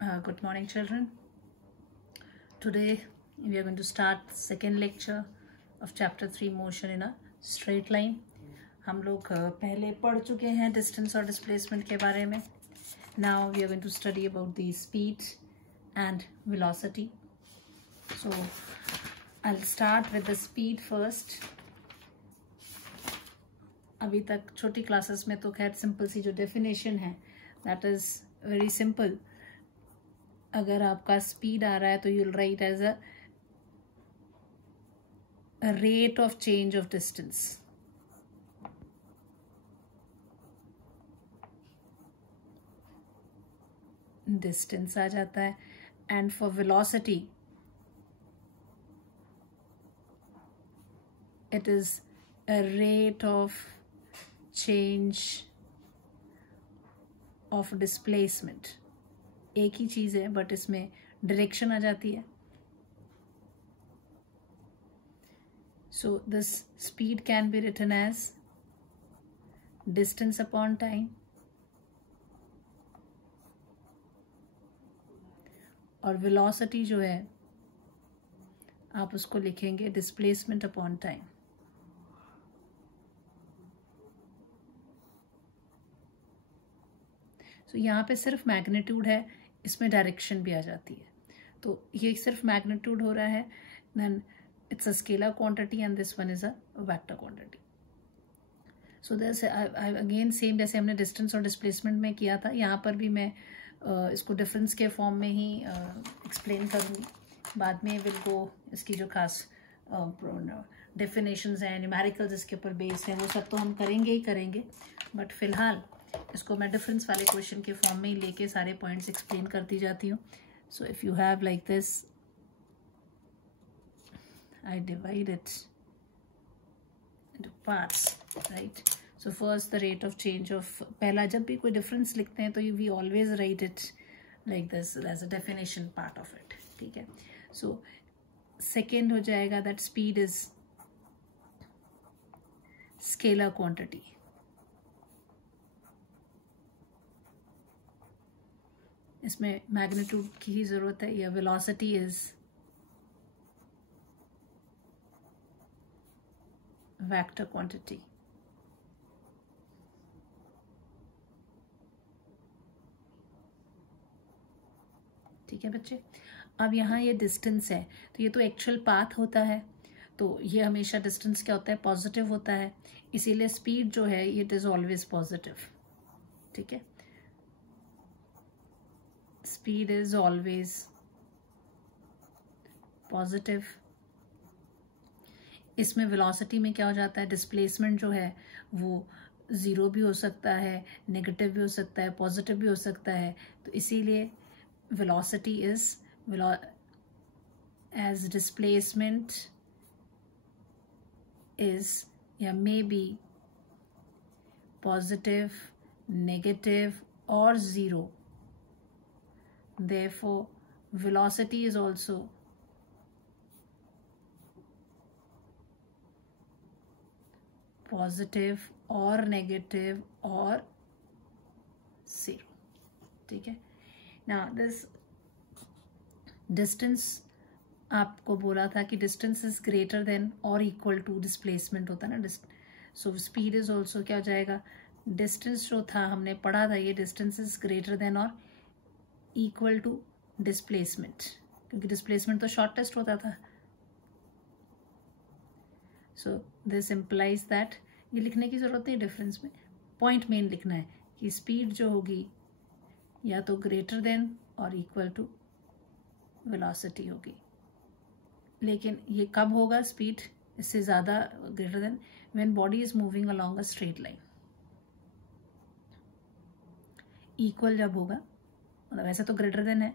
Good morning, children. Today we are going to start the second lecture of chapter 3 motion in a straight line. हम लोग पहले पढ़ चुके हैं distance और displacement के बारे में. Now we are going to study about the speed and velocity. So I'll start with the speed first. अभी तक छोटी क्लासेस में तो खैर सिंपल सी जो डेफिनेशन है that is very simple. अगर आपका स्पीड आ रहा है तो you'll write as a rate of change of distance. Distance आ जाता है. And for velocity it is a rate of change of displacement. एक ही चीज है बट इसमें डायरेक्शन आ जाती है. So this speed can be written as distance upon time और वेलोसिटी जो है आप उसको लिखेंगे डिस्प्लेसमेंट अपॉन टाइम. तो यहाँ पे सिर्फ मैग्नीट्यूड है, इसमें डायरेक्शन भी आ जाती है. तो ये सिर्फ मैग्नीट्यूड हो रहा है. Then it's a scalar quantity and this one is a vector quantity. So this again same जैसे हमने डिस्टेंस और डिस्प्लेसमेंट में किया था, यहाँ पर भी मैं इसको डिफरेंस के फॉर्म में ही एक्सप्लेन करूँगी. बाद में विल गो इसकी जो खास डेफिनेशंस हैं, न्यूमेरिकल्स इसके ऊपर बेस्ड हैं, वो सब तो हम करेंगे ही करेंगे. बट फिलहाल इसको मैं डिफरेंस वाले क्वेश्चन के फॉर्म में ही लेके सारे पॉइंट्स एक्सप्लेन करती जाती हूँ. So if you have like this, I divide it into parts, right. So first the rate of change of, पहला जब भी कोई डिफरेंस लिखते हैं तो we always write it like this as a definition part of it. ठीक है. So second हो जाएगा that speed is scalar quantity. इसमें मैग्नीट्यूड की ही जरूरत है. या वेलोसिटी इज वेक्टर क्वांटिटी. ठीक है बच्चे. अब यहाँ ये डिस्टेंस है तो ये तो एक्चुअल पाथ होता है, तो ये हमेशा डिस्टेंस क्या होता है, पॉजिटिव होता है. इसीलिए स्पीड जो है इट इज ऑलवेज पॉजिटिव. ठीक है. Speed is always positive. इसमें velocity में क्या हो जाता है, displacement जो है वो ज़ीरो भी हो सकता है, नेगेटिव भी हो सकता है, पॉजिटिव भी हो सकता है. तो इसीलिए velocity is as displacement is या may be positive, negative or zero. Therefore, velocity is also positive or negative or zero. ठीक है. Now this distance आपको बोला था कि distance is greater than or equal to displacement होता है ना. So speed is also क्या हो जाएगा, distance जो था हमने पढ़ा था, ये distance is greater than or equal to displacement, क्योंकि डिस्प्लेसमेंट तो शॉर्टेस्ट होता था. सो दिस इम्प्लाइज दैट, ये लिखने की जरूरत नहीं डिफरेंस में, पॉइंट मेन लिखना है कि स्पीड जो होगी या तो ग्रेटर देन और इक्वल टू वेलोसिटी होगी. लेकिन ये कब होगा स्पीड इससे ज़्यादा greater than, when body is moving along a straight line. Equal जब होगा, मतलब वैसे तो ग्रेटर देन है,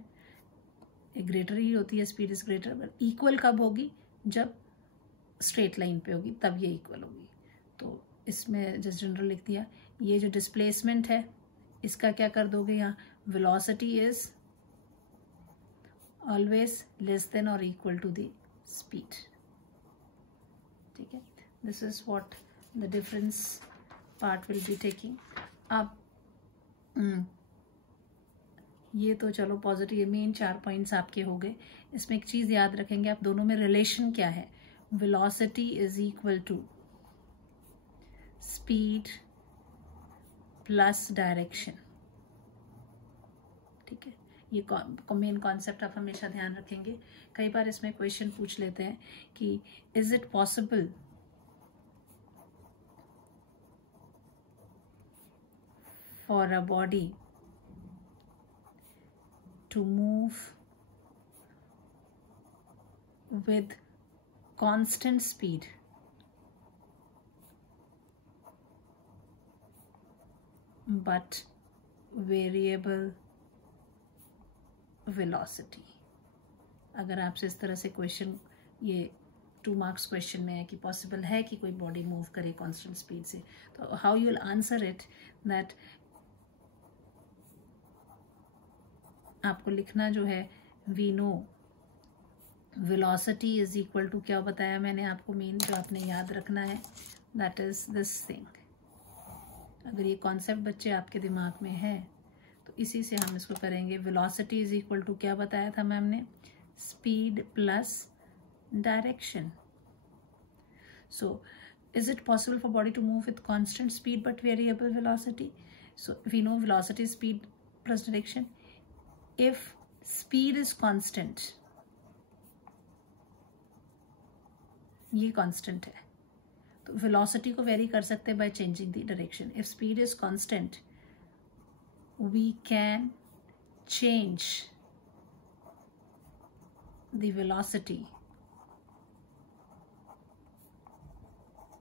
एक ग्रेटर ही होती है, speed is greater. But equal कब होगी, जब स्ट्रेट लाइन पे होगी तब ये इक्वल होगी. तो इसमें जस्ट जनरल लिख दिया. ये जो डिस्प्लेसमेंट है इसका क्या कर दोगे यहाँ, velocity is always less than और इक्वल टू द स्पीड. ठीक है. This is what the difference part will be taking. अब ये तो चलो पॉजिटिव, मेन 4 पॉइंट्स आपके हो गए। इसमें एक चीज याद रखेंगे आप दोनों में रिलेशन क्या है, velocity is equal to speed plus direction. ठीक है, ये मेन कॉन्सेप्ट आप हमेशा ध्यान रखेंगे। कई बार इसमें क्वेश्चन पूछ लेते हैं कि is it possible for a body to move with constant speed but variable velocity। अगर आपसे इस तरह से क्वेश्चन, ये 2 मार्क्स क्वेश्चन में है कि पॉसिबल है कि कोई बॉडी मूव करे कांस्टेंट स्पीड से, तो how you will answer it, that आपको लिखना जो है, we know velocity is equal to, क्या बताया मैंने आपको, मेन जो आपने याद रखना है, दैट इज दिस थिंग। अगर ये कॉन्सेप्ट बच्चे आपके दिमाग में है तो इसी से हम इसको करेंगे। वेलोसिटी इज इक्वल टू क्या बताया था मैम ने, speed plus direction. So is it possible for body to move with constant speed but variable velocity? So we know velocity is speed plus direction. If speed is constant, ये constant है, तो velocity को vary कर सकते हैं by changing the direction. If speed is constant, we can change the velocity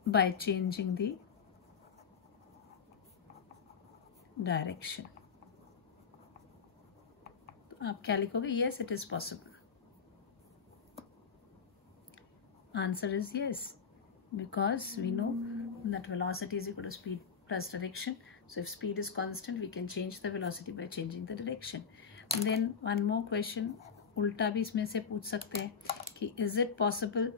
by changing the direction. तो आप क्या लिखोगे, yes it is possible. Answer is yes, because we know that velocity is equal to speed plus direction. So if speed is constant, we can change the velocity by changing the direction. And then one more question, उल्टा भी इसमें से पूछ सकते हैं कि is it possible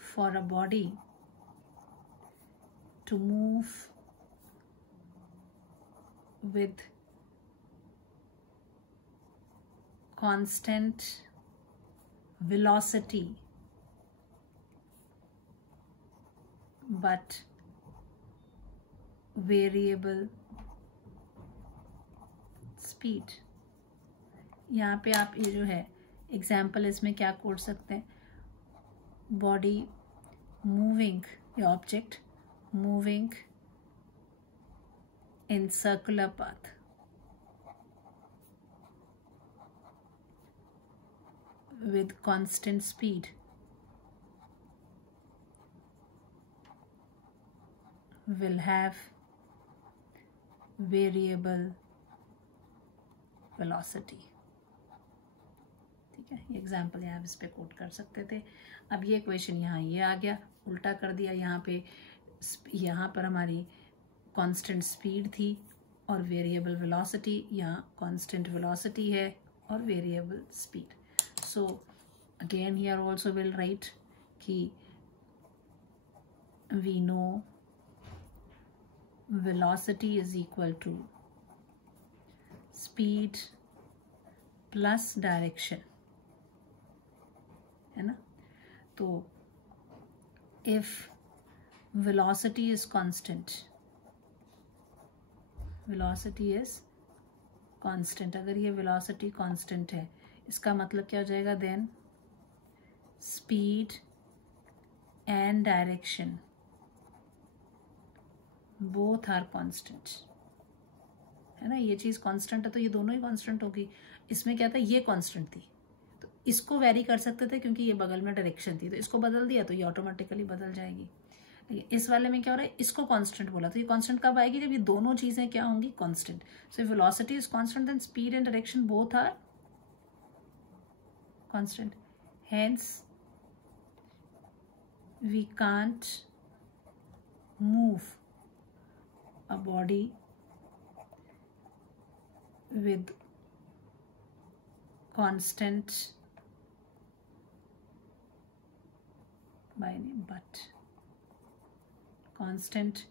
for a body to move with constant velocity but variable speed। यहाँ पे आप ये जो है एग्जाम्पल, इसमें क्या कोड सकते हैं, बॉडी मूविंग, या object moving in circular path with constant speed will have variable velocity। ठीक है, ये एग्जाम्पल यहाँ इस पे कोट कर सकते थे। अब ये क्वेश्चन यहाँ ये आ गया, उल्टा कर दिया, यहाँ पर हमारी कांस्टेंट स्पीड थी और वेरिएबल वेलोसिटी, यहाँ कांस्टेंट वेलोसिटी है और variable speed. So again here also will write कि we know velocity is equal to speed plus direction, है ना। तो if velocity is constant, velocity is constant, अगर ये वेलोसिटी कांस्टेंट है, इसका मतलब क्या हो जाएगा, then speed and direction both are constant, है ना। ये चीज कांस्टेंट है तो ये दोनों ही कांस्टेंट होगी। इसमें क्या था, ये कांस्टेंट थी तो इसको वेरी कर सकते थे क्योंकि ये बगल में डायरेक्शन थी, तो इसको बदल दिया तो ये ऑटोमेटिकली बदल जाएगी। इस वाले में क्या हो रहा है, इसको कांस्टेंट बोला, तो ये कांस्टेंट कब आएगी, जब ये दोनों चीजें क्या होंगी, constant. So if velocity is constant then speed and direction both are constant, hence we can't move a body with constant by name but constant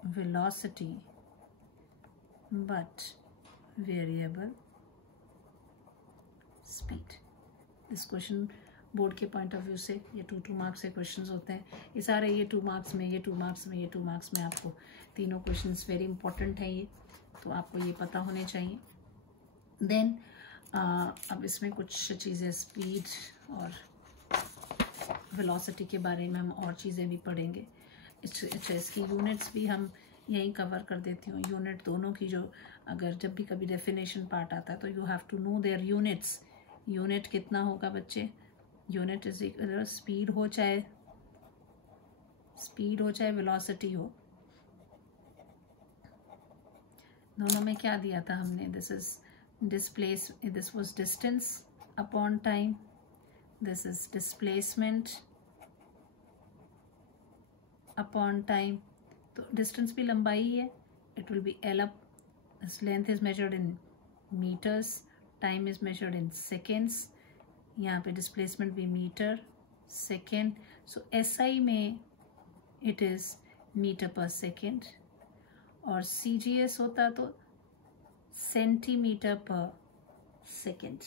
velocity but variable speed. This question board के point of view से ये 2 marks के questions होते हैं. ये सारे ये 2 marks में, ये 2 मार्क्स में, ये 2 मार्क्स में, आपको तीनों क्वेश्चंस वेरी इंपॉर्टेंट हैं ये, तो आपको ये पता होने चाहिए. देन अब इसमें कुछ चीज़ें स्पीड और वेलोसिटी के बारे में हम और चीज़ें भी पढ़ेंगे. अच्छा, इसकी यूनिट्स भी हम यहीं कवर कर देती हूँ. यूनिट दोनों की जो, अगर जब भी कभी डेफिनेशन पार्ट आता है तो you have to know their units. Unit कितना होगा बच्चे? यूनिट इज इक्वल स्पीड हो चाहे वेलोसिटी हो, दोनों में क्या दिया था हमने? This is displace, this was distance upon time, this is displacement upon time. तो डिस्टेंस भी लंबाई है, it will be L up. This length is measured in metres, time is measured in seconds. यहाँ पे डिस्प्लेसमेंट भी metre second. So SI में it is metre पर second, और सीजीएस होता तो centimetre per second.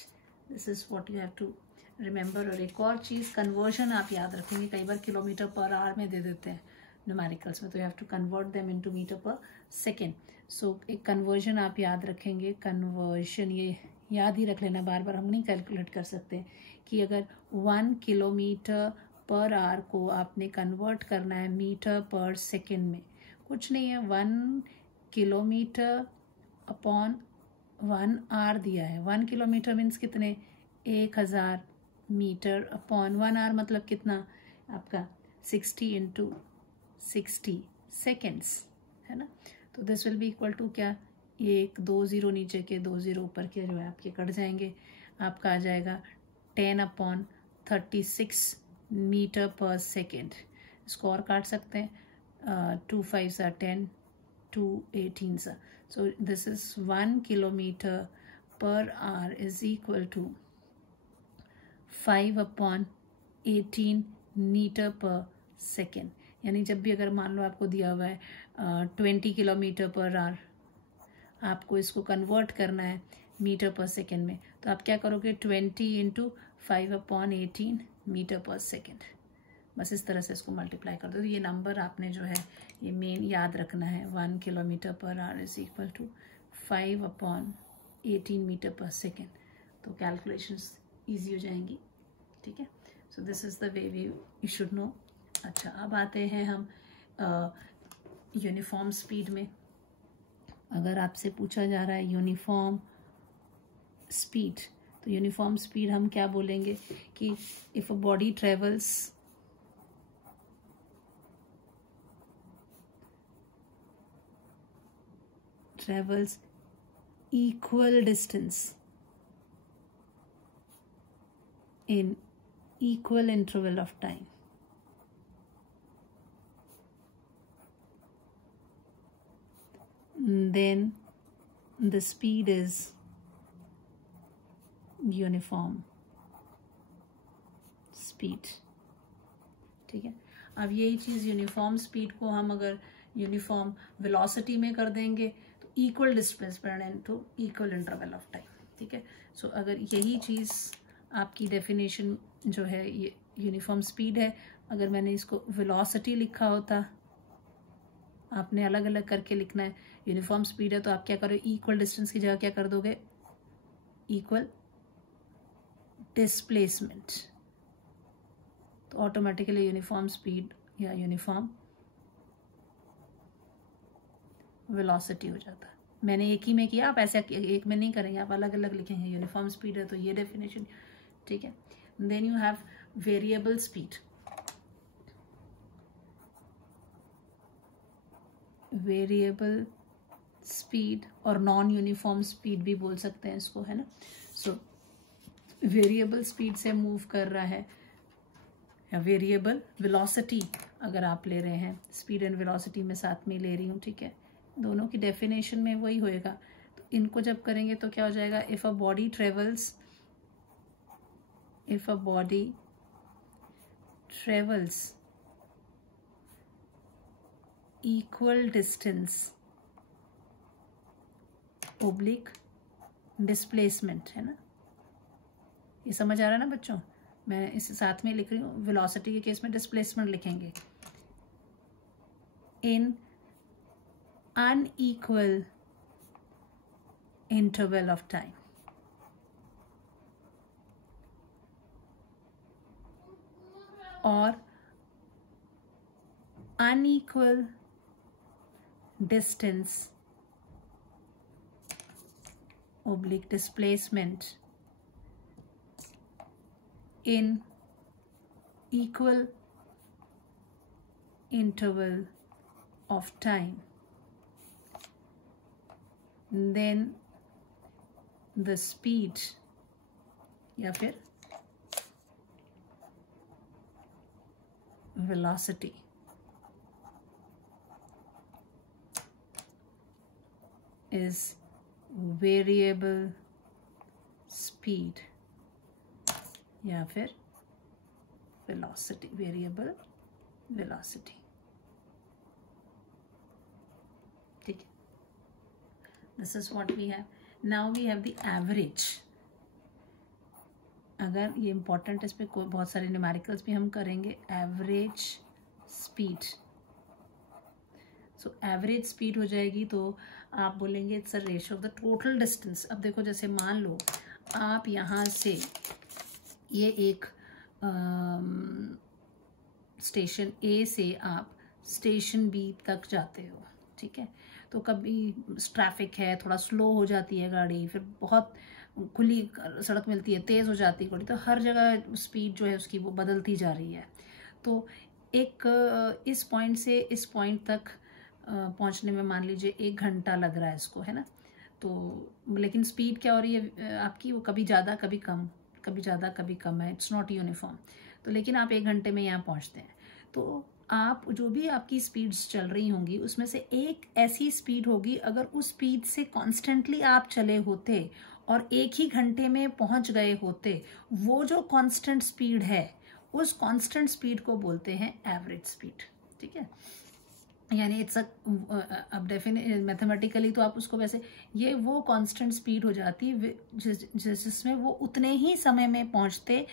This is what you have to remember. और एक और चीज़, कन्वर्जन आप याद रखेंगे. कई बार किलोमीटर पर आवर में दे देते हैं न्यूमेरिकल्स में, तो you have to convert them into metre पर सेकेंड. सो एक कन्वर्जन आप याद रखेंगे. कन्वर्जन ये याद ही रख लेना, बार बार हम नहीं कैलकुलेट कर सकते कि अगर 1 किलोमीटर पर आवर को आपने कन्वर्ट करना है मीटर पर सेकेंड में, कुछ नहीं है. 1 किलोमीटर अपॉन 1 आवर दिया है. 1 किलोमीटर मीन्स कितने? 1000 मीटर अपॉन 1 आवर मतलब कितना आपका? 60 इंटू 60 सेकेंड्स, है ना. तो this will be equal to क्या? 1 2 0 नीचे के, 2 0 ऊपर के जो है आपके कट जाएंगे. आपका आ जाएगा 10/36 मीटर पर सेकेंड. इसको और काट सकते हैं. 2 5 are 10, 2 18 are. So this is 1 kilometer per hour is equal to 5/18 metre पर सेकेंड. यानी जब भी अगर मान लो आपको दिया हुआ है 20 किलोमीटर पर आवर, आपको इसको कन्वर्ट करना है मीटर पर सेकेंड में, तो आप क्या करोगे? 20 इंटू 5/18 मीटर पर सेकेंड. बस इस तरह से इसको मल्टीप्लाई कर दो. तो ये नंबर आपने जो है ये मेन याद रखना है. 1 kilometre per hour is equal to 5/18 metre पर सेकेंड. तो कैलकुलेशंस ईजी हो जाएंगी. ठीक है. So this is the way you should know. अच्छा, अब आते हैं हम यूनिफॉर्म स्पीड में. अगर आपसे पूछा जा रहा है यूनिफॉर्म स्पीड, तो यूनिफॉर्म स्पीड हम क्या बोलेंगे कि if a body travels equal distance in equal interval of time, then the speed is uniform speed. ठीक है. अब यही चीज़ यूनिफॉर्म स्पीड को हम अगर यूनिफॉर्म वेलोसिटी में कर देंगे तो equal displacement into equal interval of time. ठीक है. सो अगर यही चीज़ आपकी डेफिनेशन जो है ये यूनिफॉर्म स्पीड है, अगर मैंने इसको वेलोसिटी लिखा होता, आपने अलग अलग करके लिखना है. यूनिफॉर्म स्पीड है तो आप क्या करो? इक्वल डिस्टेंस की जगह क्या कर दोगे? Equal displacement. तो ऑटोमेटिकली यूनिफॉर्म स्पीड या यूनिफॉर्म वेलोसिटी हो जाता है. मैंने एक ही में किया, आप ऐसे एक में नहीं करेंगे, आप अलग अलग लिखेंगे. यूनिफॉर्म स्पीड है तो ये डेफिनेशन. ठीक है. Then you have variable speed. Variable speed और नॉन यूनिफॉर्म स्पीड भी बोल सकते हैं इसको, है ना. सो वेरिएबल स्पीड से मूव कर रहा है, या वेरिएबल वेलोसिटी अगर आप ले रहे हैं, स्पीड एंड वेलोसिटी में साथ में ले रही हूँ. ठीक है. दोनों की डेफिनेशन में वही होएगा. तो इनको जब करेंगे तो क्या हो जाएगा? If a body travels equal distance oblique displacement, है ना, ये समझ आ रहा है ना बच्चों। मैं इस साथ में लिख रही हूँ, वेलोसिटी के केस में डिस्प्लेसमेंट लिखेंगे, इन अनइक्वल इंटरवल ऑफ टाइम। और unequal distance oblique displacement in equal interval of time, then the speed या फिर velocity is variable speed या फिर velocity, variable velocity, ठीक है। This is what we have. Now we have the average. अगर ये important, इस पर बहुत सारे न्यूमेरिकल्स भी हम करेंगे। Average speed, so average speed हो जाएगी तो आप बोलेंगे it's a ratio of the total distance. अब देखो, जैसे मान लो आप यहाँ से ये एक स्टेशन ए से आप स्टेशन बी तक जाते हो, ठीक है, तो कभी ट्रैफिक है, थोड़ा स्लो हो जाती है गाड़ी, फिर बहुत खुली सड़क मिलती है, तेज़ हो जाती है गाड़ी, तो हर जगह स्पीड जो है उसकी वो बदलती जा रही है। तो एक इस पॉइंट से इस पॉइंट तक पहुंचने में मान लीजिए 1 घंटा लग रहा है इसको, है ना, तो लेकिन स्पीड क्या हो रही है आपकी, वो कभी ज़्यादा कभी कम, कभी ज़्यादा कभी कम है, इट्स नॉट यूनिफॉर्म। तो लेकिन आप 1 घंटे में यहाँ पहुँचते हैं, तो आप जो भी आपकी स्पीड्स चल रही होंगी उसमें से एक ऐसी स्पीड होगी, अगर उस स्पीड से कॉन्स्टेंटली आप चले होते और 1 ही घंटे में पहुंच गए होते, वो जो कांस्टेंट स्पीड है उस कांस्टेंट स्पीड को बोलते हैं एवरेज स्पीड, ठीक है। यानी इट्स अब डेफिनेट मैथमेटिकली तो आप उसको वैसे, ये वो कांस्टेंट स्पीड हो जाती है जिसमें वो उतने ही समय में पहुंचते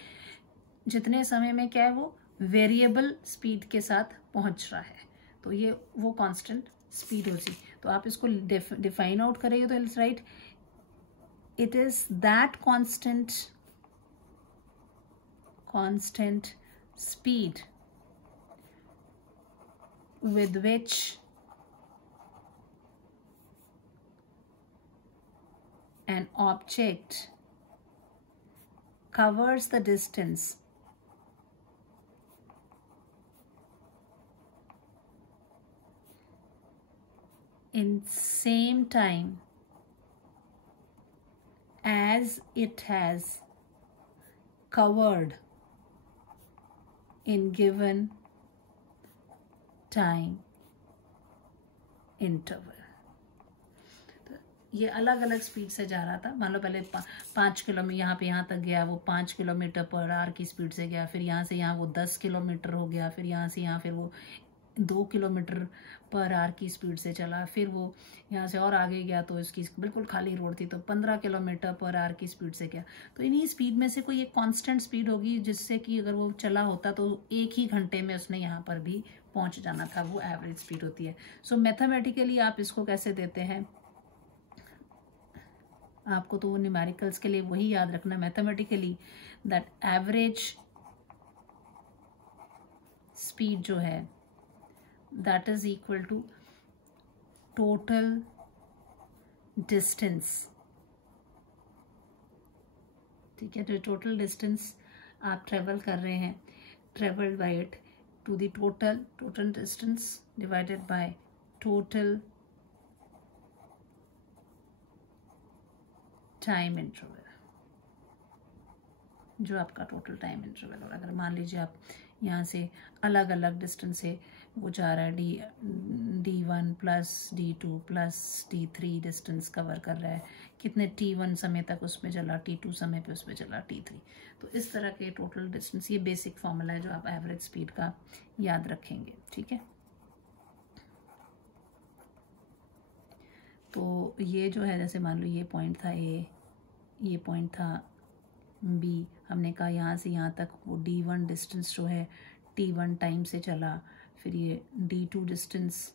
जितने समय में क्या है वो वेरिएबल स्पीड के साथ पहुंच रहा है, तो ये वो कांस्टेंट स्पीड होती। तो आप इसको डिफाइन आउट करेंगे तो it's right, it is that constant speed with which an object covers the distance in same time as it has covered in given time interval। तो ये अलग अलग स्पीड से जा रहा था, मान लो पहले 5 किलोमीटर यहाँ पे यहाँ तक गया, वो 5 किलोमीटर पर आवर की स्पीड से गया, फिर यहाँ से यहाँ वो 10 किलोमीटर हो गया, फिर यहाँ से यहाँ फिर वो 2 किलोमीटर पर आवर की स्पीड से चला, फिर वो यहाँ से और आगे गया तो इसकी बिल्कुल खाली रोड थी तो 15 किलोमीटर पर आवर की स्पीड से गया। तो इन्हीं स्पीड में से कोई एक कांस्टेंट स्पीड होगी जिससे कि अगर वो चला होता तो 1 ही घंटे में उसने यहाँ पर भी पहुँच जाना था, वो एवरेज स्पीड होती है। सो मैथमेटिकली आप इसको कैसे देते हैं, आपको तो न्यूमेरिकल्स के लिए वही याद रखना, मैथमेटिकली दैट एवरेज स्पीड जो है that is equal to total distance, ठीक है। तो टोटल डिस्टेंस आप ट्रेवल कर रहे हैं, travel by it to the total distance divided by total time interval, जो आपका टोटल टाइम इंटरवल। और अगर मान लीजिए आप यहाँ से अलग अलग डिस्टेंस से वो जा रहा है, D1 plus D2 plus D3 distance cover कर रहा है, कितने T1 समय तक उसमें चला, T2 समय पे उसमें चला, T3, तो इस तरह के टोटल डिस्टेंस, ये बेसिक फॉर्मूला है जो आप एवरेज स्पीड का याद रखेंगे, ठीक है। तो ये जो है, जैसे मान लो ये पॉइंट था ए, ये पॉइंट था बी, हमने कहा यहाँ से यहाँ तक वो d1 डिस्टेंस जो है t1 टाइम से चला, फिर ये d2 डिस्टेंस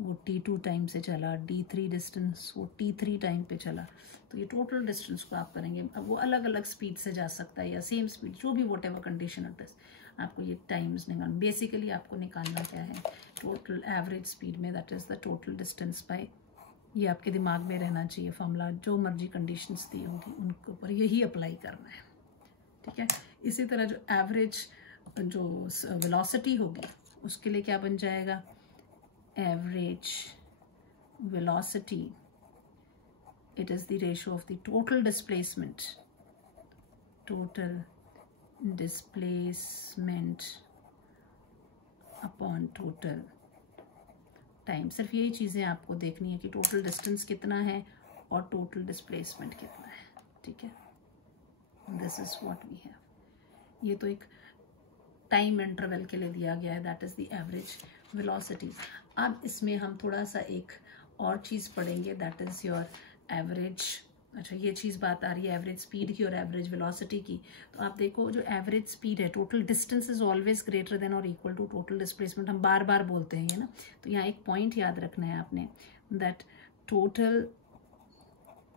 वो t2 टाइम से चला, d3 डिस्टेंस वो t3 टाइम पे चला। तो ये टोटल डिस्टेंस को आप करेंगे। अब वो अलग अलग स्पीड से जा सकता है या सेम स्पीड, जो भी what ever condition it is, आपको ये टाइम्स निकालना। बेसिकली आपको निकालना क्या है, टोटल एवरेज स्पीड में that is the total distance bye, ये आपके दिमाग में रहना चाहिए फॉर्मूला। जो मर्जी कंडीशंस दी होगी उनके ऊपर यही अप्लाई करना है, ठीक है। इसी तरह जो एवरेज जो वेलोसिटी होगी उसके लिए क्या बन जाएगा, average velocity it is the ratio of the total displacement upon total time. सिर्फ यही चीज़ें आपको देखनी है कि टोटल डिस्टेंस कितना है और टोटल डिस्प्लेसमेंट कितना है, ठीक है। This is what we have. ये तो एक टाइम इंटरवल के लिए दिया गया है, that is the average velocity. अब इसमें हम थोड़ा सा एक और चीज़ पढ़ेंगे, दैट इज योर एवरेज। अच्छा, ये चीज़ बात आ रही है एवरेज स्पीड की और एवरेज वेलोसिटी की। तो आप देखो जो एवरेज स्पीड है, total distance is always greater than और इक्वल टू टोटल डिस्प्लेसमेंट, हम बार बार बोलते हैं ये ना। तो यहाँ एक पॉइंट याद रखना है आपने, दैट टोटल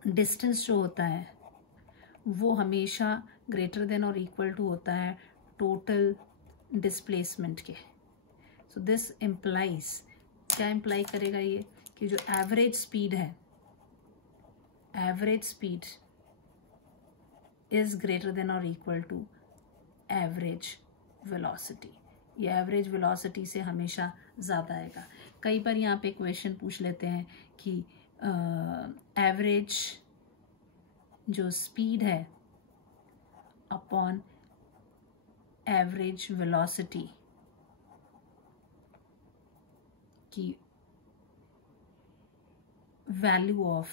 डिस्टेंस जो होता है वो हमेशा ग्रेटर देन और इक्वल टू होता है टोटल डिस्प्लेसमेंट के। सो दिस इम्प्लाइज, क्या इम्प्लाई करेगा ये, कि जो एवरेज स्पीड है, average speed is greater than और इक्वल टू एवरेज वेलोसिटी। ये एवरेज वेलोसिटी से हमेशा ज़्यादा आएगा। कई बार यहाँ पे क्वेश्चन पूछ लेते हैं कि एवरेज जो स्पीड है अपॉन एवरेज वेलोसिटी की value of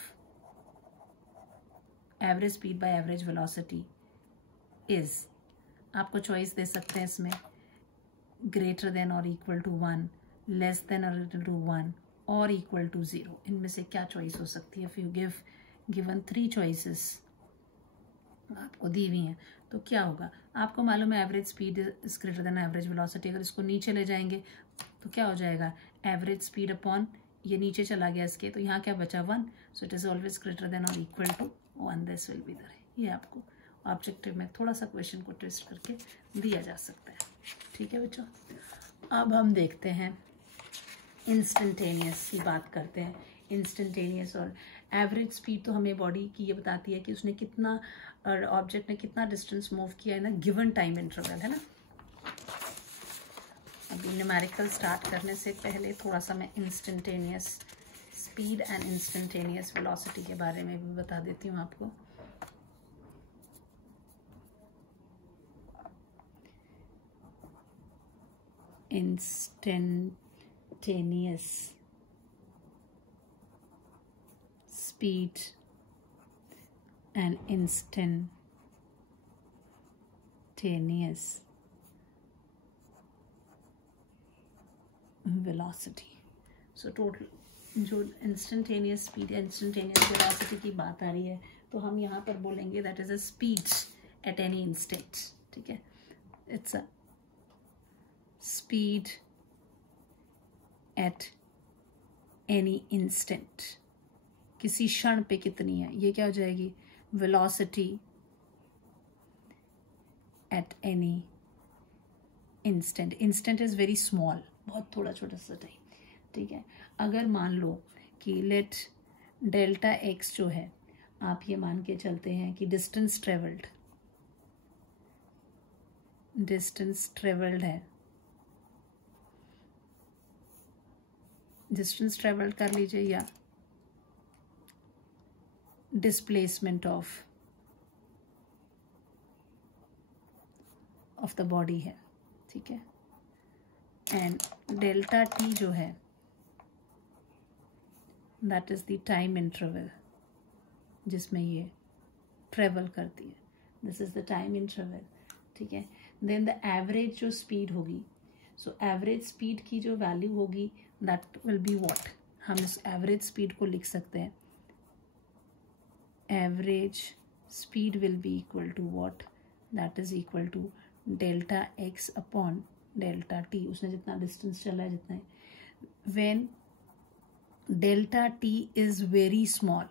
average speed by average velocity is, आपको चॉइस दे सकते हैं इसमें, ग्रेटर देन और इक्वल टू 1, लेस देन और इक्वल टू 1 और इक्वल टू 0। इनमें से क्या चॉइस हो सकती है। इफ यू गिवन 3 चॉइसेस आपको दी हुई हैं तो क्या होगा, आपको मालूम है average speed is greater than average velocity. अगर इसको नीचे ले जाएंगे तो क्या हो जाएगा, एवरेज स्पीड अपॉन, ये नीचे चला गया इसके, तो यहाँ क्या बचा 1, so it is always greater than और equal to 1, this will be the, ये आपको ऑब्जेक्टिव में थोड़ा सा क्वेश्चन को ट्विस्ट करके दिया जा सकता है, ठीक है बच्चों। अब हम देखते हैं इंस्टेंटेनियस की बात करते हैं। इंस्टेंटेनियस और एवरेज स्पीड तो हमें बॉडी की ये बताती है कि उसने कितना, ऑब्जेक्ट ने कितना डिस्टेंस मूव किया है ना गिवन टाइम इंटरवल, है ना। अभी न्यूमेरिकल स्टार्ट करने से पहले थोड़ा सा मैं instantaneous speed and instantaneous velocity के बारे में भी बता देती हूँ आपको। Instantaneous speed and instantaneous velocity. So total जो इंस्टेंटेनियस स्पीड या इंस्टेंटेनियस वेलोसिटी की बात आ रही है, तो हम यहाँ पर बोलेंगे that is a speed at any instant, ठीक है। It's a speed at any instant, किसी क्षण पे कितनी है, ये क्या हो जाएगी, velocity at any instant. Instant is very small, बहुत थोड़ा छोटा सा टाइम, ठीक है। अगर मान लो कि लेट डेल्टा एक्स जो है, आप ये मान के चलते हैं कि डिस्टेंस ट्रेवल्ड है, डिस्टेंस ट्रेवल्ड कर लीजिए, या डिस्प्लेसमेंट ऑफ द बॉडी है, ठीक है। एंड डेल्टा टी जो है that is the time interval जिसमें ये ट्रेवल करती है, this is the time interval, ठीक है। देन द एवरेज जो स्पीड होगी, सो एवरेज स्पीड की जो वैल्यू होगी दैट विल बी व्हाट, हम इस एवरेज स्पीड को लिख सकते हैं, average speed will be equal to what, that is equal to delta x upon delta t, उसने जितना डिस्टेंस चला है जितना है, when delta t is very small,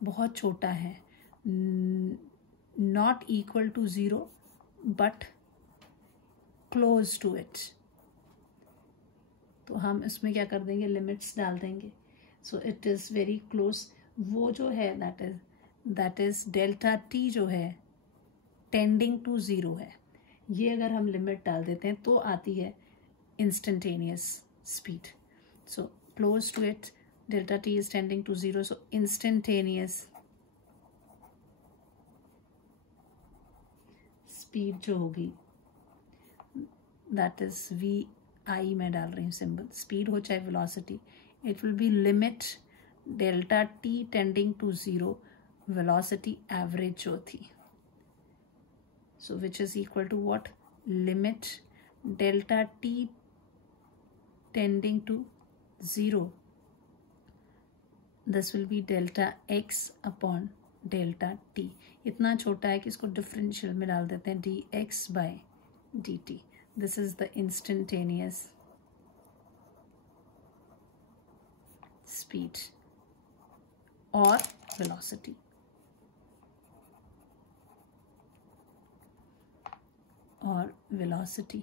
बहुत छोटा है, not equal to 0 but close to it, तो हम इसमें क्या कर देंगे, लिमिट्स डाल देंगे, so it is very close, वो जो है दैट इज डेल्टा टी जो है टेंडिंग टू 0 है, ये अगर हम लिमिट डाल देते हैं तो आती है instantaneous speed, so close to it delta t is tending to 0, so instantaneous speed जो होगी दैट इज वी आई मैं डाल रही हूँ सिंबल, स्पीड हो चाहे velocity, it will be limit delta t tending to 0 velocity average जो थी, so which is equal to what, limit delta t tending to 0, this will be delta x upon delta t, इतना छोटा है कि इसको differential में डाल देते हैं d x by d t, this is the instantaneous speed or velocity. और velocity,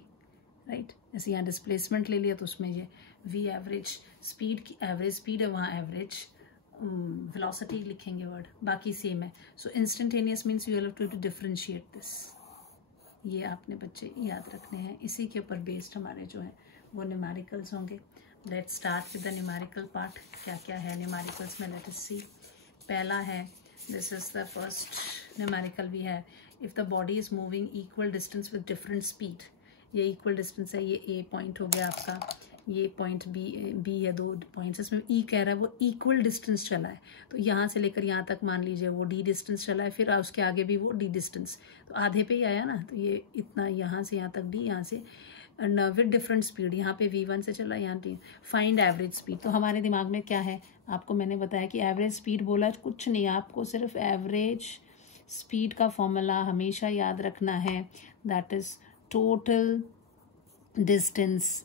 right? जैसे यहाँ डिस्प्लेसमेंट ले लिया तो उसमें ये v एवरेज स्पीड की एवरेज स्पीड है, वहाँ एवरेज वेलोसिटी लिखेंगे वर्ड, बाकी सेम है, so instantaneous means you have to differentiate this, ये आपने बच्चे याद रखने हैं, इसी के ऊपर बेस्ड हमारे जो है वो न्यूमेरिकल्स होंगे। Let's start with the numerical part, क्या क्या है न्यूमेरिकल्स में, लेट अस सी। पहला है, this is the first numerical we have, if the body is moving equal distance with different speed, ये इक्वल डिस्टेंस है, ये ए पॉइंट हो गया आपका, ये पॉइंट बी है, 2 पॉइंट्स, इसमें ई कह रहा है वो इक्वल डिस्टेंस चला है, तो यहाँ से लेकर यहाँ तक मान लीजिए वो डी डिस्टेंस चला है, फिर उसके आगे भी वो डी डिस्टेंस, तो आधे पे ही आया ना, तो ये इतना यहाँ से यहाँ तक डी, यहाँ से विद डिफरेंट स्पीड, यहाँ पे v1 से चला, यहाँ टी, फाइंड एवरेज स्पीड, तो हमारे दिमाग में क्या है, आपको मैंने बताया कि एवरेज स्पीड बोला कुछ नहीं, आपको सिर्फ एवरेज स्पीड का फॉर्मूला हमेशा याद रखना है, that is total distance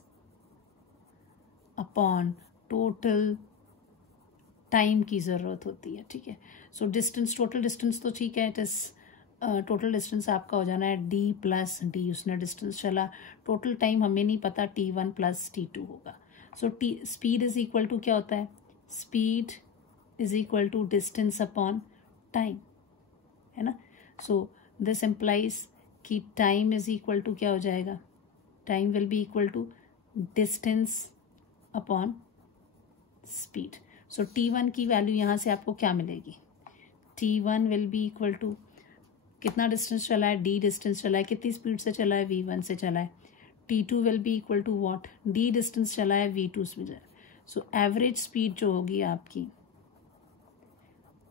upon total time की ज़रूरत होती है, ठीक है। सो डिस्टेंस, टोटल डिस्टेंस तो ठीक है, इट इज़ टोटल डिस्टेंस आपका हो जाना है d प्लस डी, उसने डिस्टेंस चला, टोटल टाइम हमें नहीं पता, t1 प्लस t2 होगा, so speed is equal to क्या होता है, speed is equal to distance upon time, है ना, सो दिस इम्प्लाइज कि टाइम इज इक्वल टू क्या हो जाएगा, time will be equal to distance upon speed, so t1 की वैल्यू यहाँ से आपको क्या मिलेगी, t1 will be equal to कितना डिस्टेंस चला है, d डिस्टेंस चला है, कितनी स्पीड से चला है, v1 से चला है, t2 will be equal to what, d distance चला है, v2 से चला है, सो एवरेज स्पीड जो होगी आपकी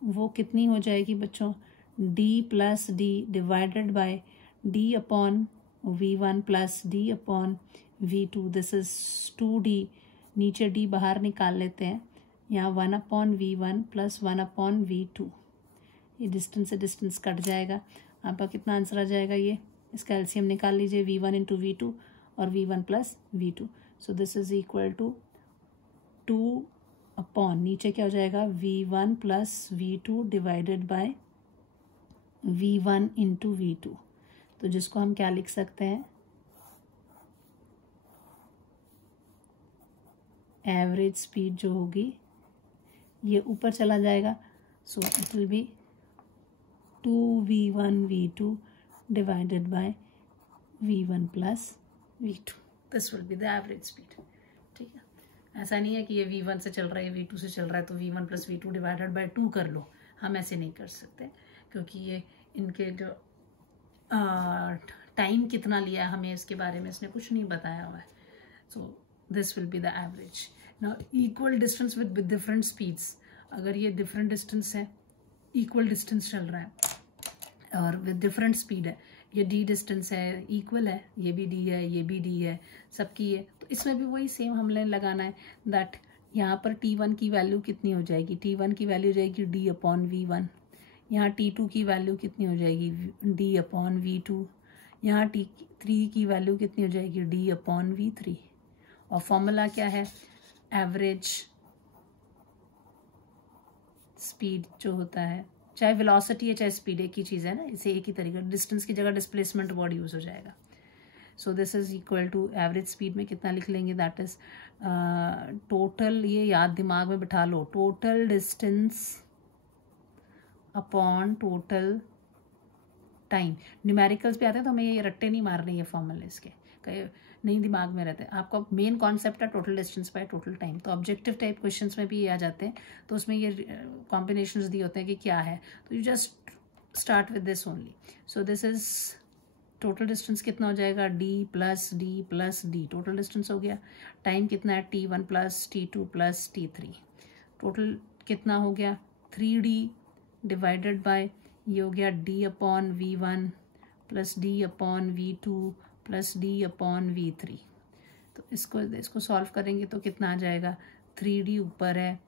वो कितनी हो जाएगी बच्चों, d plus D divided by d upon v1 plus d upon v2, this is 2d, नीचे d बाहर निकाल लेते हैं, यहाँ 1 upon v1 plus 1 upon v2, ये डिस्टेंस से डिस्टेंस कट जाएगा, आपका कितना आंसर आ जाएगा, ये इसका एलसीएम निकाल लीजिए, v1 इंटू v2 और v1 plus v2, so this is equal to 2 upon नीचे क्या हो जाएगा, v1 plus v2 divided by v1 into v2, तो जिसको हम क्या लिख सकते हैं, एवरेज स्पीड जो होगी ये ऊपर चला जाएगा, so it will B 2v1 v2 divided by v1 plus v2, this will be the average speed, ठीक है। ऐसा नहीं है कि ये v1 से चल रहा है, v2 से चल रहा है, तो v1 plus v2 divided by 2 कर लो, हम ऐसे नहीं कर सकते, क्योंकि ये इनके जो टाइम कितना लिया है हमें इसके बारे में इसने कुछ नहीं बताया हुआ है, so this will be the average. Now equal distance with different speeds, अगर ये डिफरेंट डिस्टेंस है, इक्वल डिस्टेंस चल रहा है और विद डिफरेंट स्पीड है, ये d डिस्टेंस है, इक्वल है, ये भी d है, ये भी d है, सबकी है, तो इसमें भी वही सेम हमने लगाना है दैट यहाँ पर T1 की वैल्यू कितनी हो जाएगी, T1 की वैल्यू हो जाएगी D/V1, यहाँ T2 की वैल्यू कितनी हो जाएगी D/V2, यहाँ T3 की वैल्यू कितनी हो जाएगी D/V3। और फॉर्मूला क्या है, एवरेज स्पीड जो होता है, चाहे वेलोसिटी है चाहे स्पीड, एक ही चीज़ है ना, इसे एक ही तरीका, डिस्टेंस की जगह डिस्प्लेसमेंट वर्ड यूज हो जाएगा। So this is equal to average speed में कितना लिख लेंगे, दैट इज टोटल, ये याद दिमाग में बिठा लो, total distance upon total time. Numericals भी आते हैं तो हमें ये रट्टे नहीं मार रही है फॉर्मूले, इसके नहीं दिमाग में रहते। आपका मेन कॉन्सेप्ट है total distance by total time. तो ऑब्जेक्टिव टाइप क्वेश्चंस में भी ये आ जाते हैं, तो उसमें ये कॉम्बिनेशंस दिए होते हैं कि क्या है, तो you just start with this only. So this is total distance कितना हो जाएगा D+D+D, टोटल डिस्टेंस हो गया। टाइम कितना है T1 + T2 + T3, टोटल कितना हो गया 3D डिवाइडेड बाय ये हो गया D/V1 + D/V2 + D/V3। तो इसको सॉल्व करेंगे तो कितना आ जाएगा, 3D ऊपर है,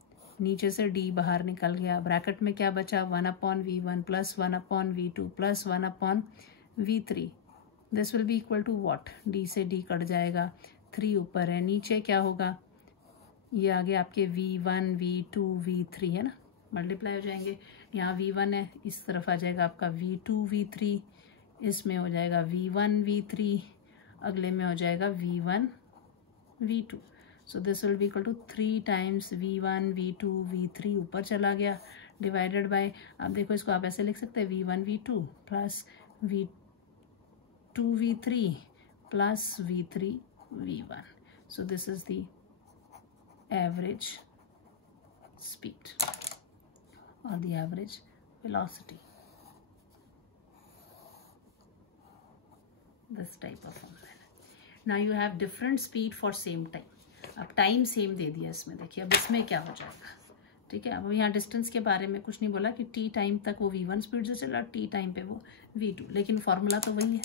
नीचे से D बाहर निकल गया, ब्रैकेट में क्या बचा 1/V1 + 1/V2 + 1/V3। This will be equal to what, D से D कट जाएगा, 3 ऊपर है, नीचे क्या होगा, ये आगे आपके V1 V2 V3 है ना, मल्टीप्लाई हो जाएंगे। यहाँ V1 है, इस तरफ आ जाएगा आपका V2 V3, इसमें हो जाएगा V1 V3, अगले में हो जाएगा V1 V2। So this will be equal to 3 times V1 V2 V3 ऊपर चला गया, डिवाइडेड बाय, अब देखो इसको आप ऐसे लिख सकते हैं V1 V2 + V2 V3 + V3 V1। So this is the average speed or the average velocity, this type of formula। now you have different speed for same time। अब टाइम सेम दे दिया इसमें, देखिए अब इसमें क्या हो जाएगा, ठीक है। अब यहाँ डिस्टेंस के बारे में कुछ नहीं बोला कि T टाइम तक वो V1 स्पीड से चला, T टाइम पे वो V2, लेकिन फॉर्मूला तो वही है।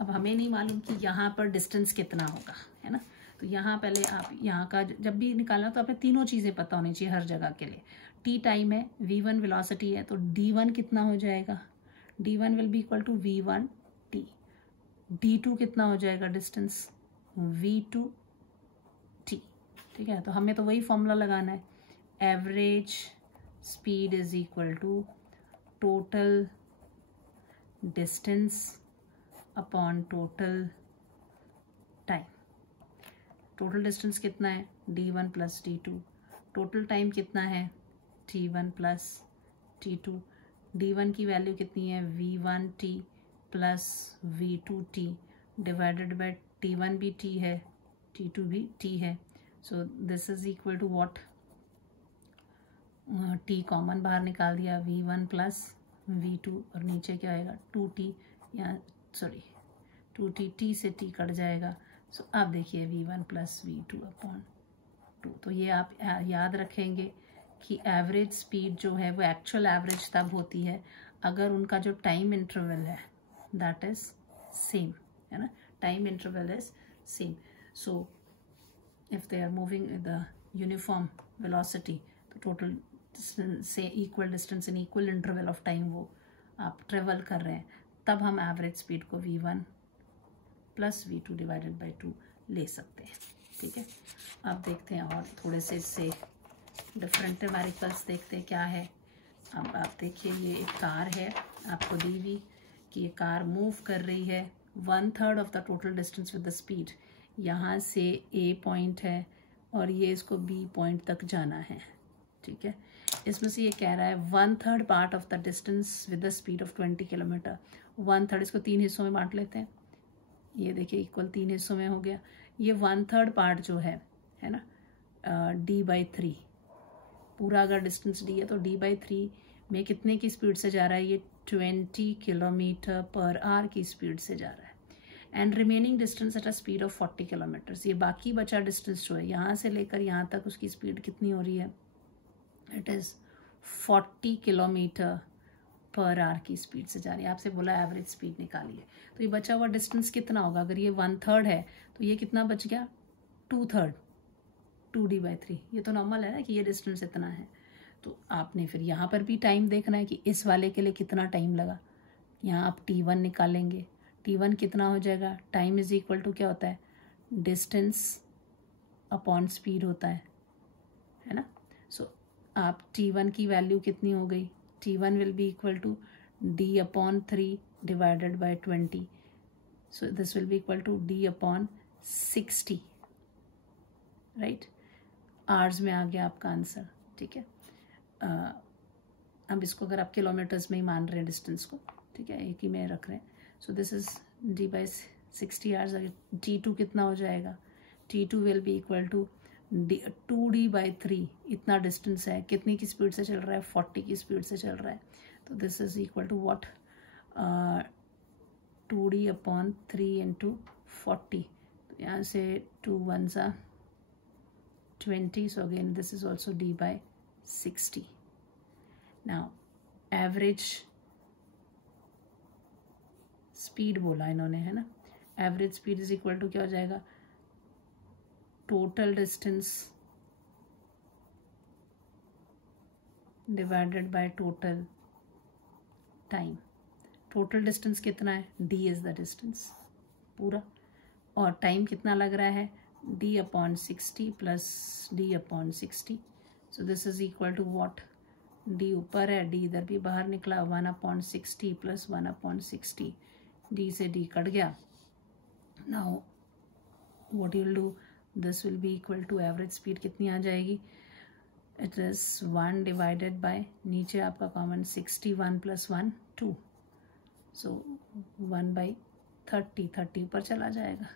अब हमें नहीं मालूम कि यहाँ पर डिस्टेंस कितना होगा, है ना, तो यहाँ पहले आप यहाँ का जब भी निकालना तो आपने तीनों चीज़ें पता होनी चाहिए हर जगह के लिए। T टाइम है, V1 वेलोसिटी है, तो D1 कितना हो जाएगा, D1 will be equal to V1 T। D2 कितना हो जाएगा डिस्टेंस, V2 T, ठीक है। तो हमें तो वही फॉर्मूला लगाना है, average speed is equal to total distance upon total time. Total distance कितना है D1 + D2, टोटल टाइम कितना है T1 + T2, D1 की वैल्यू कितनी है V1 T + V2 T divided by T1 भी T है, T2 भी T है। So this is equal to what, T common बाहर निकाल दिया, V1 + V2, और नीचे क्या आएगा 2T, या सॉरी 2T, T से T कट जाएगा। सो अब देखिए V1 + V2/2। तो ये आप याद रखेंगे कि एवरेज स्पीड जो है वो एक्चुअल एवरेज तब होती है अगर उनका जो टाइम इंटरवल है दैट इज सेम, है ना, time interval is same. So if they are moving with the uniform velocity, तो टोटल से equal distance in equal interval of time वो आप ट्रेवल कर रहे हैं, तब हम एवरेज स्पीड को V1 + V2 डिवाइडेड बाई 2 ले सकते हैं, ठीक है। अब देखते हैं और थोड़े से इससे डिफरेंट न्यूमेरिकल्स देखते हैं क्या है। अब आप देखिए ये एक कार है आपको दी हुई कि ये कार मूव कर रही है 1/3 of the total distance with the speed. यहाँ से A पॉइंट है और ये इसको B पॉइंट तक जाना है, ठीक है। इसमें से ये कह रहा है 1/3 part of the distance with the speed of 20 kilometre. 1/3, इसको 3 हिस्सों में बांट लेते हैं, ये देखिए इक्वल 3 हिस्सों में हो गया। ये 1/3 पार्ट जो है ना D/3, पूरा अगर डिस्टेंस D है तो D/3 में कितने की स्पीड से जा रहा है, ये 20 km/h की स्पीड से जा रहा है। And remaining distance at a speed of 40 kilometres, ये बाकी बचा डिस्टेंस जो है यहाँ से लेकर यहाँ तक उसकी स्पीड कितनी हो रही है, इट इज़ 40 km/h की स्पीड से जा रही है। आपसे बोला एवरेज स्पीड निकालिए, तो ये बचा हुआ डिस्टेंस कितना होगा, अगर ये 1/3 है तो ये कितना बच गया 2/3 2d/3, ये तो नॉर्मल है ना कि ये डिस्टेंस इतना है। तो आपने फिर यहाँ पर भी टाइम देखना है कि इस वाले के लिए कितना टाइम लगा। यहाँ आप t1 निकालेंगे, t1 कितना हो जाएगा, टाइम इज इक्वल टू क्या होता है, डिस्टेंस अपॉन स्पीड होता है ना। सो आप t1 की वैल्यू कितनी हो गई, t1 will be equal to d/3 divided by 20, so this will be equal to d/60, right. Hours में आ गया आपका आंसर, ठीक है। अब इसको अगर आप किलोमीटर्स में ही मान रहे हैं डिस्टेंस को, ठीक है, एक ही में रख रहे हैं, सो दिस इज d/60 आवर्स। अगर t2 कितना हो जाएगा, t2 will be equal to 2d/3, इतना डिस्टेंस है, कितनी की स्पीड से चल रहा है, 40 की स्पीड से चल रहा है। तो this is equal to what, 2d/3 into 40। तो यहाँ से 2 1s are 20, so again this is also d/60. now average speed बोला इन्होंने, है ना। Average speed is equal to क्या हो जाएगा, total distance divided by total time. Total distance कितना है, d इज द डिस्टेंस पूरा, और टाइम कितना लग रहा है, d/60 plus d/60। So this is equal to what, d ऊपर है, d इधर भी बाहर निकला, 1/60 प्लस 1/60, d से d कट गया। Now what you will do, this will be equal to average speed कितनी आ जाएगी, इट इज 1 डिवाइडेड बाय, नीचे आपका कॉमन 61 प्लस 1 2, सो 1/30, 30 ऊपर चला जाएगा,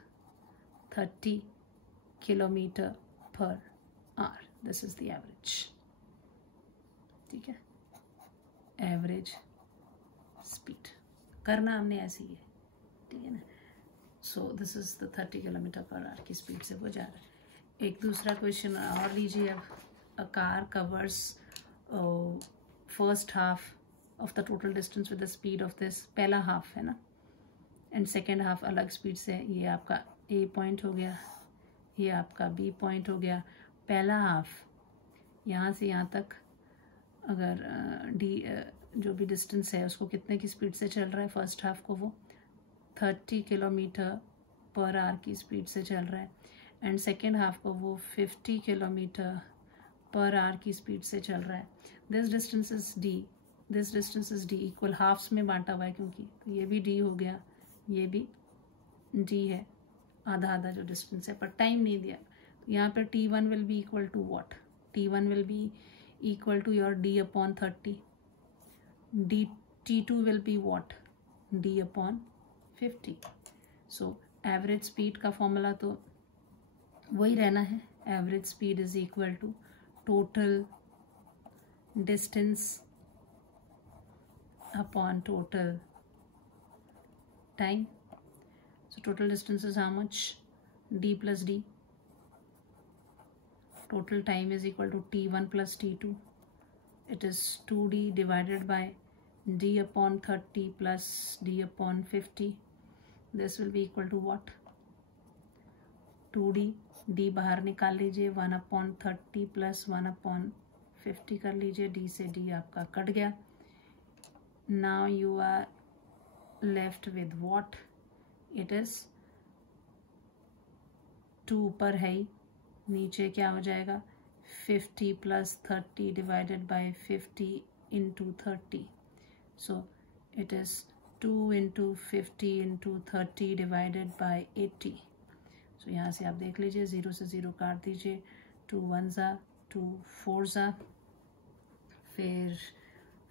30 kilometre per hour, this is the average, ठीक है। एवरेज स्पीड करना हमने ऐसी है, ठीक है ना। So this is the 30 kilometre per our की स्पीड से वो जा रहा है। एक दूसरा क्वेश्चन और लीजिए अब, a car covers first half of the total distance with the speed of this, पहला हाफ है ना, एंड सेकेंड हाफ अलग स्पीड से, ये आपका ए पॉइंट हो गया, ये आपका बी पॉइंट हो गया। पहला हाफ यहाँ से यहाँ तक अगर जो भी डिस्टेंस है उसको कितने की स्पीड से चल रहा है, फर्स्ट हाफ को वो 30 किलोमीटर पर आवर की स्पीड से चल रहा है, एंड सेकेंड हाफ को वो 50 किलोमीटर पर आवर की स्पीड से चल रहा है। This distance is D, this distance is D, equal halves में बांटा हुआ है क्योंकि, तो ये भी डी हो गया, ये भी डी है, आधा आधा जो डिस्टेंस है, पर टाइम नहीं दिया। तो यहाँ पर t1 will be equal to what, t1 will be equal to your d/30, t2 will be what, d/50। so average speed का फॉर्मूला तो वही रहना है, average speed is equal to total distance upon total time. so total distance is how much, d plus d, total time is equal to t1 plus t2, it is 2d divided by d/30 plus d/50, this will be equal to what, 2d, d बाहर निकाल लीजिए, 1/30 plus 1/50 कर लीजिए, d से d आपका cut गया। now you are left with what, it is 2 ऊपर है ही, नीचे क्या हो जाएगा, 50 plus 30 divided by 50 into 30, so it is 2 into 50 into 30 divided by 80। सो यहाँ से आप देख लीजिए, 0 से 0 काट दीजिए, 2 1s are 2 4s are, फिर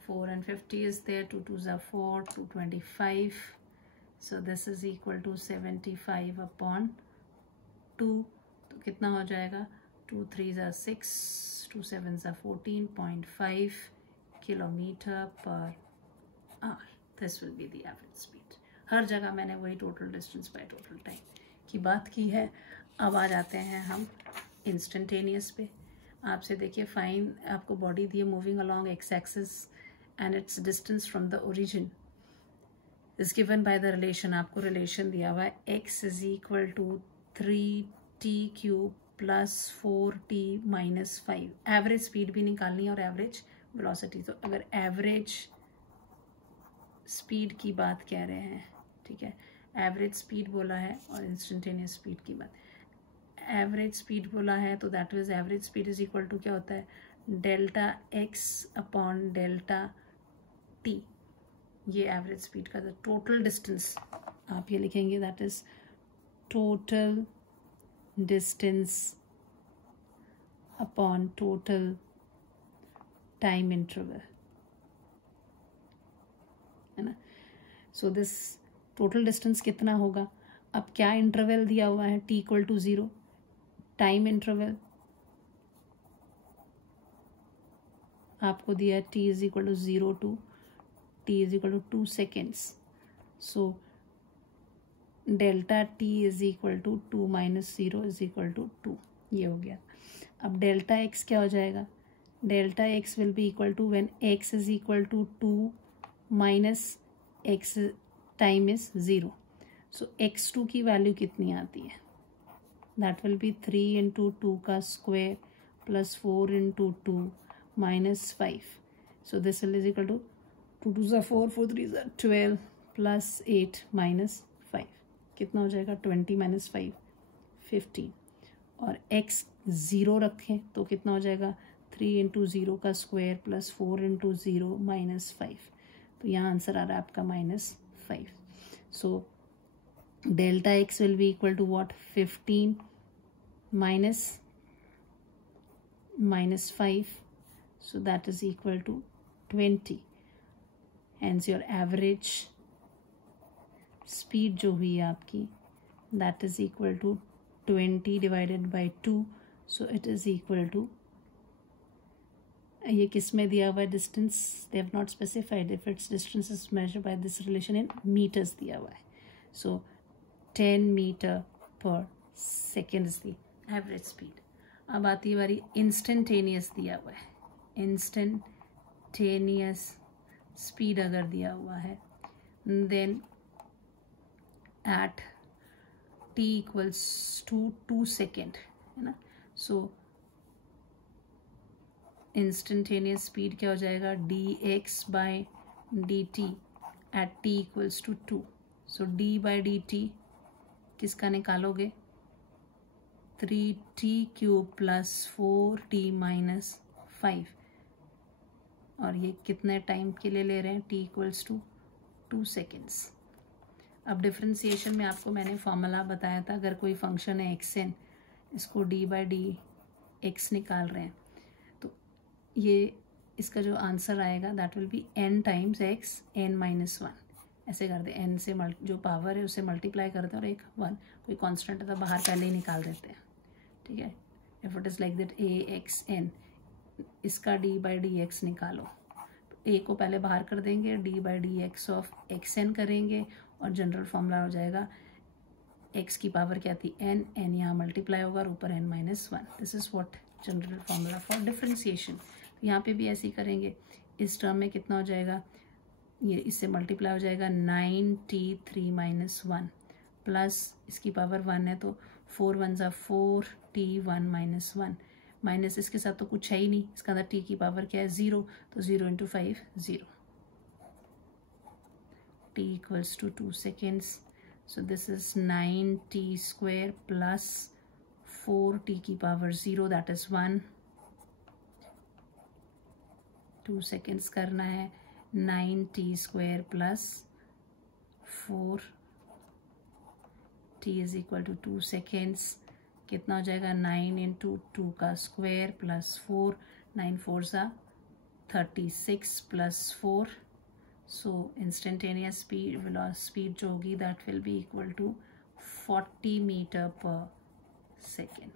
4 and 50 is there, 2 2s are 4, 2 25, so this is equal to 75/2, तो कितना हो जाएगा, 2 3s are 6, 2 7s are 14.5 kilometre per hour, this will be the average speed. हर जगह मैंने वही total distance by total time की बात की है। अब आ जाते हैं हम इंस्टेंटेनियस पे। आपसे देखिए, फाइन आपको बॉडी दी है moving along X axis and its distance from the origin is given by the relation, आपको रिलेशन दिया हुआ है x is equal to 3 T cube plus 4t minus 5। Average speed भी निकालनी है और एवरेज वेलोसिटी। तो अगर एवरेज स्पीड की बात कह रहे हैं, ठीक है, एवरेज स्पीड बोला है और इंस्टेंटेनियस स्पीड की बात, एवरेज स्पीड बोला है तो that means average speed is equal to क्या होता है, delta x upon delta T. ये एवरेज स्पीड का टोटल डिस्टेंस आप ये लिखेंगे, that is total distance upon total time interval, है ना। सो दिस टोटल डिस्टेंस कितना होगा, अब क्या इंटरवल दिया हुआ है, t equal to 0, time interval आपको दिया है t is equal to 0 to t is equal to 2 seconds. So delta t is equal to 2 minus 0 is equal to 2, ये हो गया। अब डेल्टा x क्या हो जाएगा, delta x will be equal to when x is equal to 2 minus x time is 0। So x2 की value कितनी आती है, दैट विल बी 3 इंटू 2 का square plus 4 into 2 minus 5। So this will is equal to 2 2 4 4 3 12 plus 8 minus 5, कितना हो जाएगा 20 minus 5 15। और x 0 रखें तो कितना हो जाएगा 3 इंटू 0 का स्क्वायर प्लस 4 इंटू 0 माइनस 5। तो यहाँ आंसर आ रहा है आपका -5। So delta x will be equal to what, 15 minus -5, so that is equal to 20। hence your average speed जो हुई आपकी, that is equal to 20 divided by 2, so it is equal to, ये किस में दिया हुआ है distance, they have not specified if its distance is measured by this relation in meters दिया हुआ है। so 10 मीटर पर second is the average speed. अब आती है बारी इंस्टेंटेनियस दिया हुआ है, इंस्टेंटेनियस स्पीड अगर दिया हुआ है, then at t equals to 2 second, है ना। सो इंस्टेंटेनियस स्पीड क्या हो जाएगा, dx by dt at t equals to 2। So d by dt किसका निकालोगे, 3t cube plus 4t minus 5, और ये कितने टाइम के लिए ले रहे हैं, t इक्वल्स टू 2 सेकेंड्स। अब डिफ्रेंसिएशन में आपको मैंने फॉर्मूला बताया था, अगर कोई फंक्शन है xn, इसको d बाई डी एक्स निकाल रहे हैं, तो ये इसका जो आंसर आएगा that will B n times x n minus 1। ऐसे कर दे, n से जो पावर है उसे मल्टीप्लाई करते हैं और एक 1 कोई कांस्टेंट है तो बाहर पहले ही निकाल देते हैं, ठीक है। If it is like that ax n, इसका d बाई डी एक्स निकालो, तो a को पहले बाहर कर देंगे, d by D x of xn करेंगे और जनरल फॉर्मूला हो जाएगा x की पावर क्या थी n, n यहाँ मल्टीप्लाई होगा और ऊपर n minus 1। This is what general formula for differentiation. यहाँ पे भी ऐसे ही करेंगे, इस टर्म में कितना हो जाएगा, ये इससे मल्टीप्लाई हो जाएगा 9t3 माइनस 1 प्लस इसकी पावर 1 है तो 4 1 ज़ा 4t1 माइनस 1 माइनस इसके साथ तो कुछ है ही नहीं, इसका अंदर t की पावर क्या है 0, तो 0 into 5 0, t equals to 2 seconds. So this is 9t square plus 4t की पावर 0 दैट इज 1, 2 सेकेंड्स करना है, 9t square plus 4t is equal to 2 seconds, कितना हो जाएगा 9 इंटू 2 का स्क्वायर प्लस 4, 9 4 ज़ा 36 प्लस 4। सो इंस्टेंटेनियस स्पीड जो होगी that will be equal to 40 metre पर सेकेंड।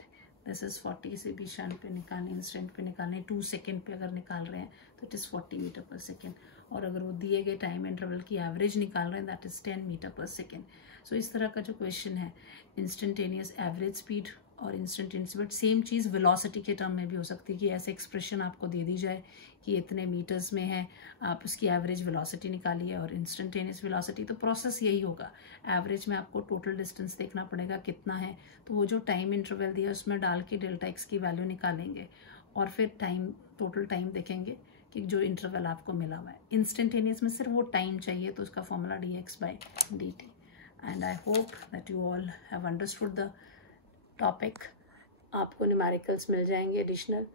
दिस इज 40 से भी शंट पे निकालने, इंस्टेंट पे निकालने, 2 सेकेंड पे अगर निकाल रहे हैं तो इट इज़ 40 मीटर पर सेकेंड, और अगर वो दिए गए टाइम इंटरवल की एवरेज निकाल रहे हैं दैट इज़ 10 मीटर पर सेकेंड। सो इस तरह का जो क्वेश्चन है इंस्टेंटेनियस एवरेज स्पीड और instantaneous, but same cheese velocity के टर्म में भी हो सकती है कि ऐसे एक्सप्रेशन आपको दे दी जाए कि इतने मीटर्स में है, आप उसकी एवरेज वेलोसिटी निकालिए और इंस्टेंटेनियस वेलोसिटी, तो प्रोसेस यही होगा। एवरेज में आपको टोटल डिस्टेंस देखना पड़ेगा कितना है, तो वो जो टाइम इंटरवल दिया उसमें डाल के डेल्टा एक्स की वैल्यू निकालेंगे और फिर टाइम, टोटल टाइम देखेंगे कि जो इंटरवल आपको मिला हुआ है। इंस्टेंटेनियस में सिर्फ वो टाइम चाहिए, तो उसका formula dx/dt। And I hope that you all have understood the topic. आपको न्यूमेरिकल्स मिल जाएंगे एडिशनल,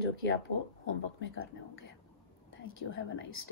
जो कि आपको होमवर्क में करने होंगे। Thank you, have a nice day.